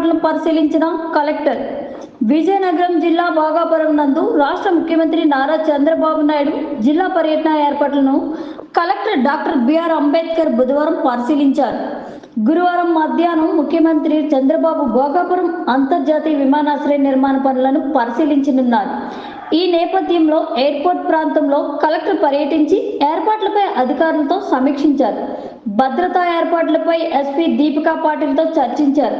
ఏర్పాట్లను పరిశీలించిన కలెక్టర్. విజయనగరం జిల్లా భాగాపురం నందు రాష్ట్ర ముఖ్యమంత్రి నారా చంద్రబాబు నాయుడు జిల్లా పర్యటన ఏర్పాట్లను కలెక్టర్ డాక్టర్ బిఆర్ అంబేద్కర్ బుధవారం పరిశీలించారు. గురువారం మధ్యాహ్నం ముఖ్యమంత్రి చంద్రబాబు భోగాపురం అంతర్జాతీయ విమానాశ్రయ నిర్మాణ పనులను పరిశీలించనున్నారు. ఈ నేపథ్యంలో ఎయిర్పోర్ట్ ప్రాంతంలో కలెక్టర్ పర్యటించి ఏర్పాట్లపై అధికారులతో సమీక్షించారు. భద్రతా ఏర్పాట్లపై ఎస్పీ దీపికా పాటిల్తో చర్చించారు.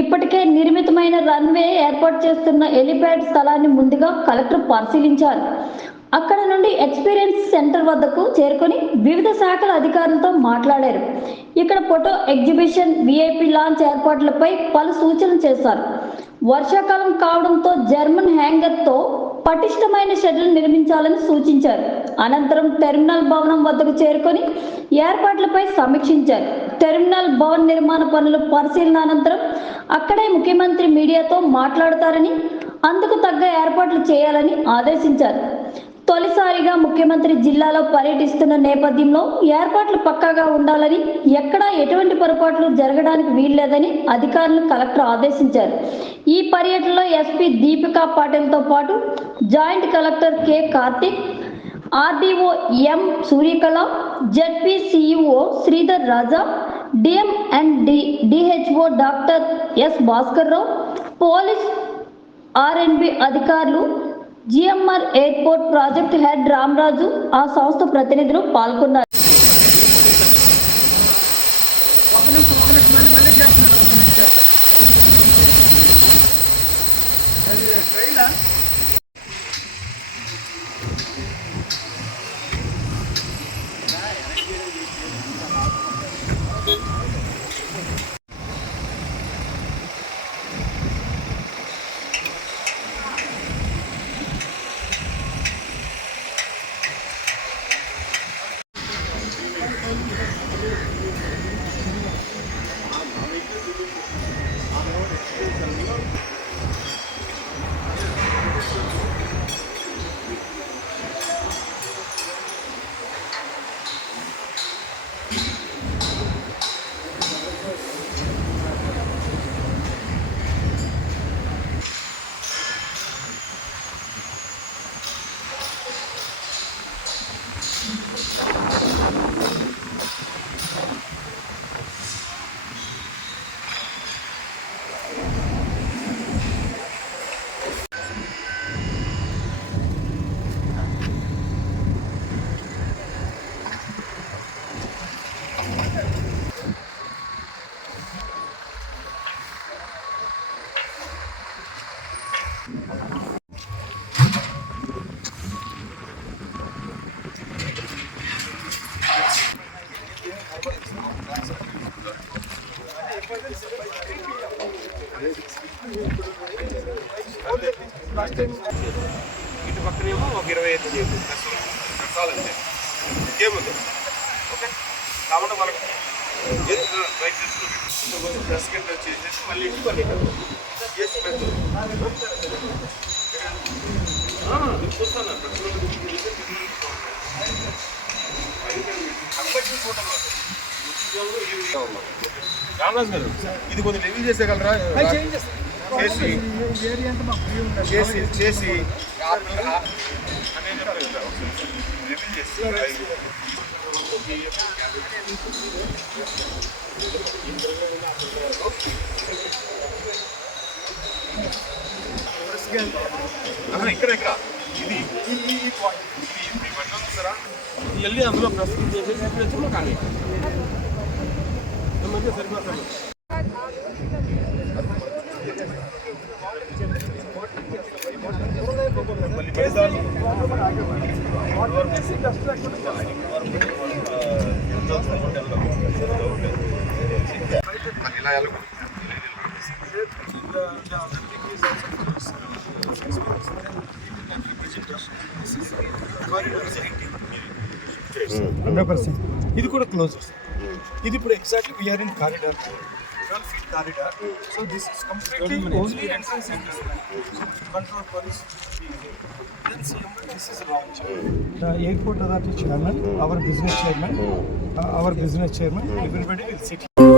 ఇప్పటికే నిర్మితమైన రన్వే ఏర్పాటు చేస్తున్న హెలిప్యాడ్ స్థలాన్ని ముందుగా కలెక్టర్ పరిశీలించారు. అక్కడ నుండి ఎక్స్పీరియన్స్ సెంటర్ వద్దకు చేరుకొని వివిధ శాఖల అధికారులతో మాట్లాడారు. ఇక్కడ ఫోటో ఎగ్జిబిషన్, విఐపి లాంచ్ ఏర్పాట్లపై పలు సూచనలు చేశారు. వర్షాకాలం కావడంతో జర్మన్ హ్యాంగర్తో పటిష్టమైన షెడ్యూల్ నిర్మించాలని సూచించారు. అనంతరం టెర్మినల్ భవనం వద్దకు చేరుకొని ఏర్పాట్లపై సమీక్షించారు. టెర్మినల్ భవన్ నిర్మాణ పనుల పరిశీలన అనంతరం అక్కడే ముఖ్యమంత్రి మీడియాతో మాట్లాడతారని, అందుకు తగ్గ ఏర్పాట్లు చేయాలని ఆదేశించారు. తొలిసారిగా ముఖ్యమంత్రి జిల్లాలో పర్యటిస్తున్న నేపథ్యంలో ఏర్పాట్లు పక్కాగా ఉండాలని, ఎక్కడా ఎటువంటి పొరపాట్లు జరగడానికి వీల్లేదని అధికారులను కలెక్టర్ ఆదేశించారు. ఈ పర్యటనలో ఎస్పీ దీపికా పాటిల్తో పాటు joint collector K Karthik, RDO M Suryakala, ZP CEO Sridhar Raja, DM and DHO doctor yes Bhaskar Rao, police ఆర్ఎండ్బి అధికారులు, GMR airport project head Ramaraju, ఆ సంస్థ ప్రతినిధులు పాల్గొన్నారు. ఇటు పక్కనేమో ఒక 25 చాలంటే ఇంకేముంది. ఓకే కాబట్టి మనకు రైట్ ప్రెస్ కింద వచ్చేసి మళ్ళీ ఇంటి పని చేసి పెడతారు. చూస్తాను రామరాజు గారు, ఇది కొంచెం రివ్యూ చేసేయగలరా? చేసి చేసి రివ్యూ చేసి ఇక్కడ ఇక్కడ ఇది చూస్తారా, వెళ్ళి అందులో ప్రస్తుతం చేసేసి కానీ సరిపోతాను. ఇది కూడా క్లోజ్. ఇది ఇప్పుడు exactly we are in corridor, 12 feet corridor. So this is completely only entrance and control police. Then CM, this is launch. The airport authority chairman, our business chairman, everybody will sit.